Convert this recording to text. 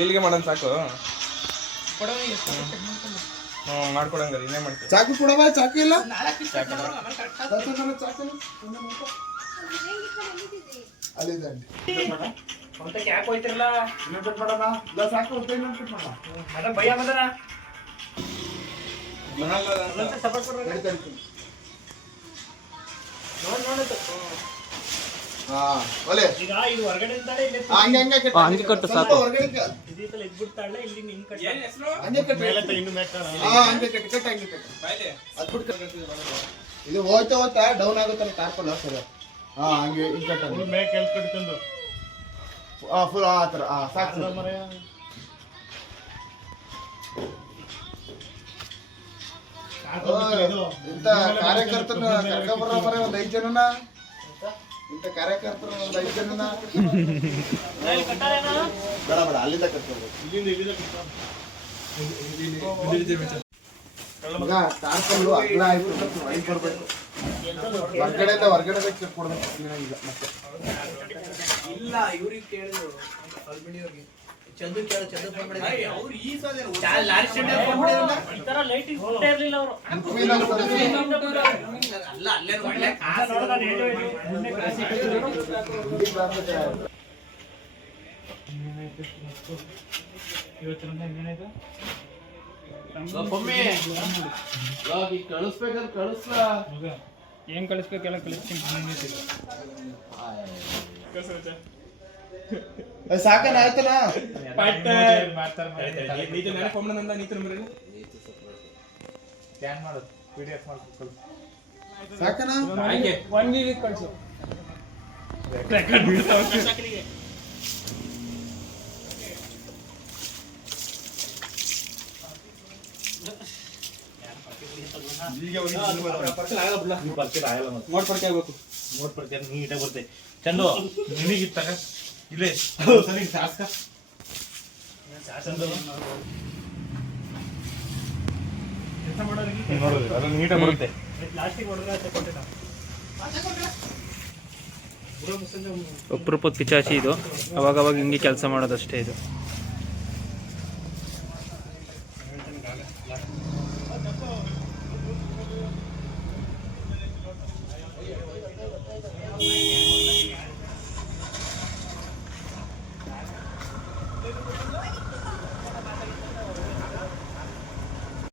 ಇಲ್ಲಿಗೆ ಮಾಡೋಣ ಸಾಕು. ಹ್ಞೂ ಮಾಡ್ಕೊಡಂಗ ಇನ್ನೇ ಮಾಡ್ತೀವಿ ಚಾಕು ಕೊಡವ ಚಾಕು ಇಲ್ಲ. ಅಲ್ಲಿದೆ ಅಂಡಿ. ಯಾಕೆ ಹೋಯ್ತಿರಲ್ಲ? ಇನ್ನೊಂದ್ ಸ್ವಲ್ಪ ಮಾಡೋಣ? ಇಲ್ಲ, ಸಾಕು ಇನ್ನೊಂದ್ ಸ್ವಲ್ಪ ಮಾಡೋಣ. ಅದ ಭಯ ಬಂದನ ಒಲೆ. ಈಗ ಇದು ಹೊರಗಡೆ ಇದ್ದಾಳೆ ಇಲ್ಲಿ ಹಾ, ಹಂಗೆ ಕಟ್ಟು. ಸಾಕು. ಇದೀತಲ್ಲ ಇದ್ಬಿಡ್ತಾಳೆ ಇಲ್ಲಿ ಕಟ್ಟ ಮೇಲೆ ತ- ಇನ್ನು ಮೇಲೆ ತ-. ಇದು ಹೋಯ್ತಾ ಹೋಗ್ತಾ ಡೌನ್ ಆಗುತ್ತಲ್ಲ ಟಾರ್ಪಲ್ ಸರ್. ಹಾ ಹಂಗೆ ಹಿಂಗೆ ಮೇಲೆ ಕೆಲ್ಸ ಕಟ್ಕೊಂಡು. ಹಾ ಫುಲ್ ಆ ಥರ ಹಾ ಸಾಕು ಅಲ್ಲ ಮರೆಯ ಇಂಥ ಕಾರ್ಯಕರ್ತನ ಕರ್ಕೊಂಬರ ಬರ ಒಂದ್ ಐದ್ ಜನನ? ಇಂಥ ಕಾರ್ಯಕರ್ತರು ಒಂದು ಐದು ಜನ ಬೇಡ ಬೇಡ ಅಲ್ಲಿಂದ ಕರ್ಕೊಬೇಕು ಇಲ್ಲಿಂದ ಇಲ್ಲಿಂದ ಕಿತ್ಕೊಂಡು. ಈಗ ಟಾರ್ಪಲ್ಲು ಅಗ್ಲ ಆಗ್ಬಿಟ್ಟು ಒಳಗೆ ಬರ್ಬೇಕು ಹೊರ್ಗಡೆಯಿಂದ ಹೊರ್ಗಡೆ ಕೊಡ್ಬೇಕು ಈಗ ಮತ್ತೆ ಇಲ್ಲ ಇವ್ರಿಗೆ ಕೇಳಿದ್ರು. ಚಂದು ಕೇಳ ಚಂದು ಫೋನ್ ಮಾಡಿದ್ರು ಅವ್ರು ಈ ಸಲ ಲಾರಿ ಸ್ಟ್ಯಾಂಡ್ ಫೋನ್ ಮಾಡಿದ್ರಲ್ಲ? ಈ ತರ ಲೈಟಿಂಗ್ ಕೊಟ್ಟೇ ಇರ್ಲಿಲ್ಲ ಅವರು. ಅಲ್ಲ ಅಲ್ಲೇ ಒಳ್ಳೆ ನೋಡು ನಾನು ಹೇಳೋ ಇದು. ಮುಂದೆ ಕಾಸಿ ಏನಾಯ್ತು ಕಳಿಸ್ಬೇಕಾದ್ರೆ ಕಳಿಸ್ಲ. ಏನ್ ಕಳಿಸ್ಬೇಕೆಲ್ಲ ಕಳಿಸ್ತೀನಿ. ಸಾಕನ ಆಯ್ತಲ್ಲ ನೀತು ನನಗೆ ಫೋನ್ ನಂದ ನೀತು ನಂಬರ್ ಸಾಕನ ಆಯ್ಕೆ. ಒನ್ ಜಿಬಿ ಕಳಿಸು ನೋಡ್ ಪಡ್ಕೆ ಆಗ್ಬೇಕು. ನೋಡ್ಬಿಡ್ತೀನಿ ನೀಟಾಗಿ ಬರ್ತೈತೆ ಚಂದು ನಿನಗಿತ್ತ ಇಲ್ಲೇ. ಸರಿ ಶಾಸಕ ನೋಡೋದು ಅದು ನೀಟಾಗಿ ಬರುತ್ತೆ. ಅಪರೂಪದ ಪಿಚಾಚಿ ಇದು. ಅವಾಗ ಅವಾಗ ಹಿಂಗೆ ಕೆಲಸ ಮಾಡೋದಷ್ಟೇ ಇದು.